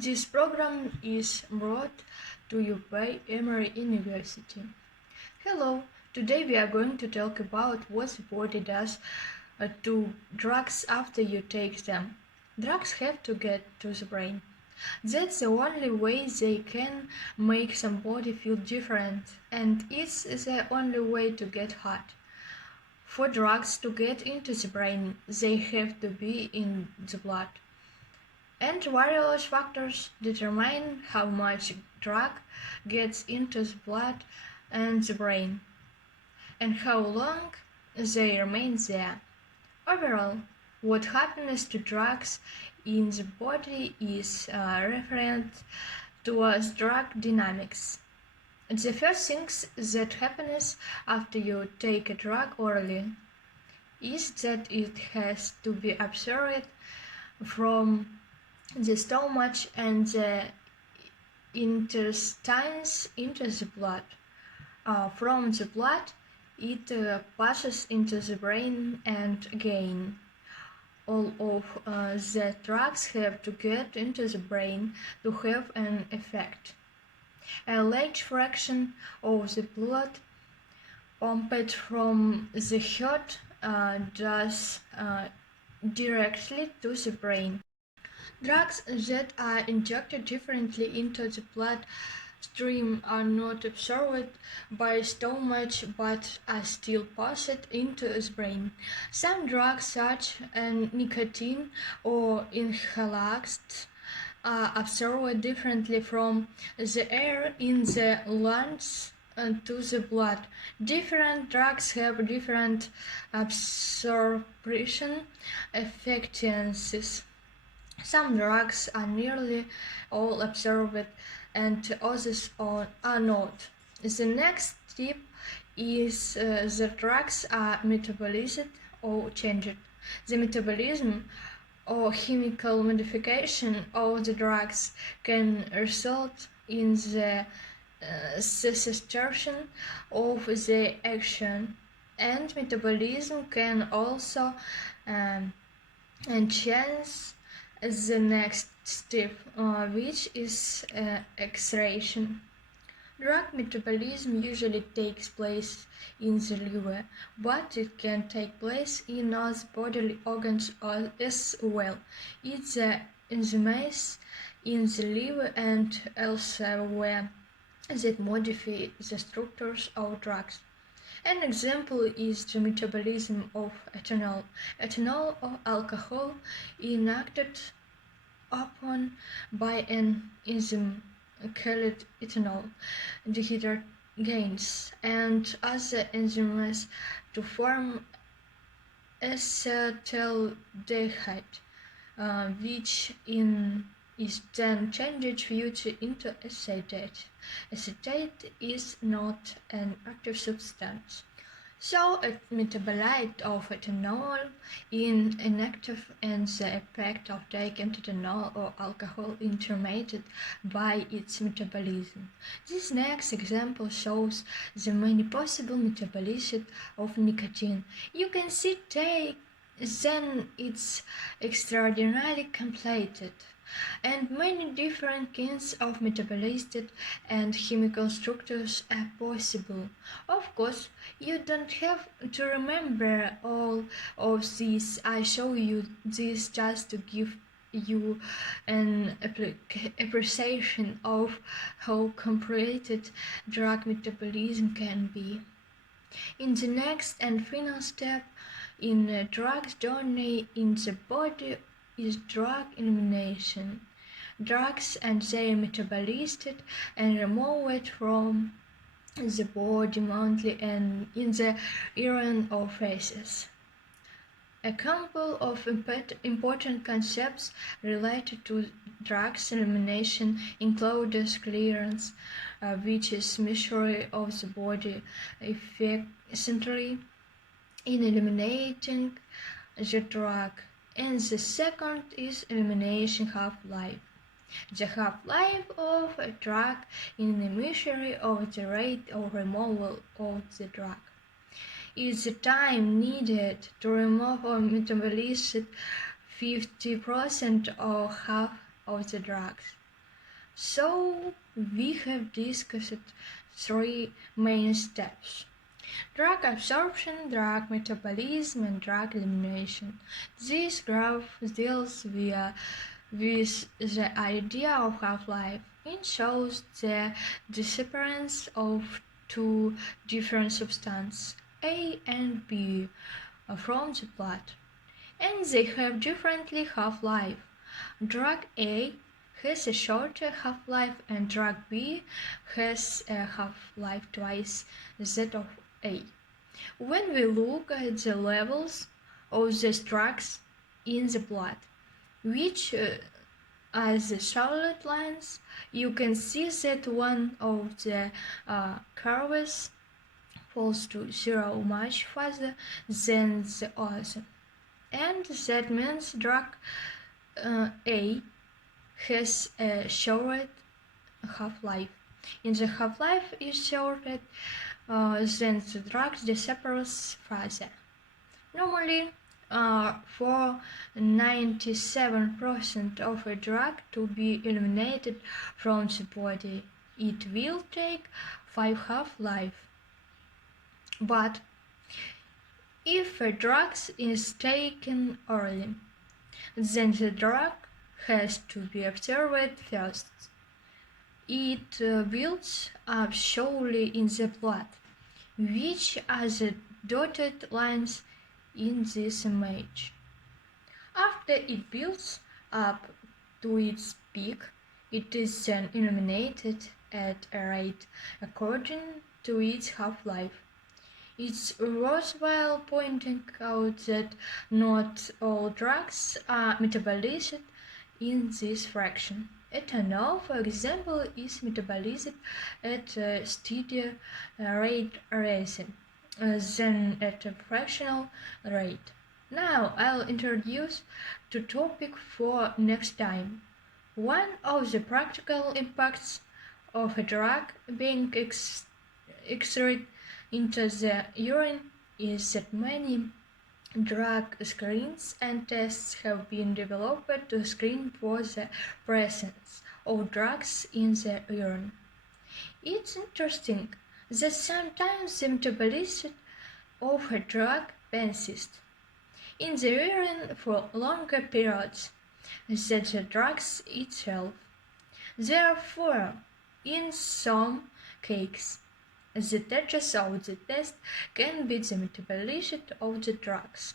This program is brought to you by Emory University. Hello, today we are going to talk about what the body does to drugs after you take them. Drugs have to get to the brain. That's the only way they can make somebody feel different, and it's the only way to get hurt. For drugs to get into the brain, they have to be in the blood. And various factors determine how much drug gets into the blood and the brain, and how long they remain there. Overall, what happens to drugs in the body is referred to as drug dynamics. The first thing that happens after you take a drug orally is that it has to be absorbed from the stomach and the intestines into the blood. From the blood, it passes into the brain, and again, all of the drugs have to get into the brain to have an effect. A large fraction of the blood pumped from the heart does directly to the brain. Drugs that are injected differently into the blood stream are not absorbed by stomach but are still passed into the brain. Some drugs such as nicotine or inhalants are absorbed differently from the air in the lungs to the blood. Different drugs have different absorption efficiencies. Some drugs are nearly all absorbed and others are not. The next step is the drugs are metabolized or changed. The metabolism or chemical modification of the drugs can result in the cessation of the action, and metabolism can also enhance the next step, which is excretion. Drug metabolism usually takes place in the liver, but it can take place in other bodily organs as well. It's the enzymes in the liver and elsewhere that modify the structures of drugs. An example is the metabolism of ethanol. Ethanol or alcohol enacted upon by an enzyme called ethanol dehydrogenase and other enzymes to form acetaldehyde, which is then changed into acetate. Acetate is not an active substance, so a metabolite of ethanol is inactive, and the effect of taking ethanol or alcohol intermittent by its metabolism. This next example shows the many possible metabolisms of nicotine. You can see then it's extraordinarily completed, and many different kinds of metabolism and chemical structures are possible. Of course, you don't have to remember all of these. I show you this just to give you an appreciation of how complicated drug metabolism can be. In the next and final step in a drug's journey in the body is drug elimination. Drugs and their metabolism and removed from the body monthly and in the urine or feces. A couple of important concepts related to drugs elimination include clearance, which is measure of the body efficiently in eliminating the drug, and the second is elimination half-life. The half-life of a drug is a measure of the rate of removal of the drug. Is the time needed to remove or metabolize 50% or half of the drugs. So we have discussed three main steps: drug absorption, drug metabolism, and drug elimination. This graph deals with the idea of half-life. It shows the disappearance of two different substances, A and B, from the blood, and they have differently half-life. Drug A has a shorter half-life and drug B has a half-life twice that of A. When we look at the levels of these drugs in the blood, which are the solid lines, you can see that one of the curves falls to zero much faster than the other. And that means drug A has a short half-life. In the half-life is shorter, then the drug disappears faster. Normally, for 97% of a drug to be eliminated from the body, it will take 5 half-life. But if a drug is taken orally, then the drug has to be absorbed first. It builds up slowly in the blood, which are the dotted lines in this image. After it builds up to its peak, it is then eliminated at a rate according to its half-life. It's worthwhile pointing out that not all drugs are metabolized in this fraction. Ethanol, for example, is metabolized at a steadier rate than at a fractional rate. Now I'll introduce the topic for next time. One of the practical impacts of a drug being extracted into the urine is that many drug screens and tests have been developed to screen for the presence of drugs in the urine. It's interesting that sometimes the metabolism of a drug persists in the urine for longer periods than the drugs itself. Therefore, in some cases, the teachers of the test can be the metabolism of the drugs.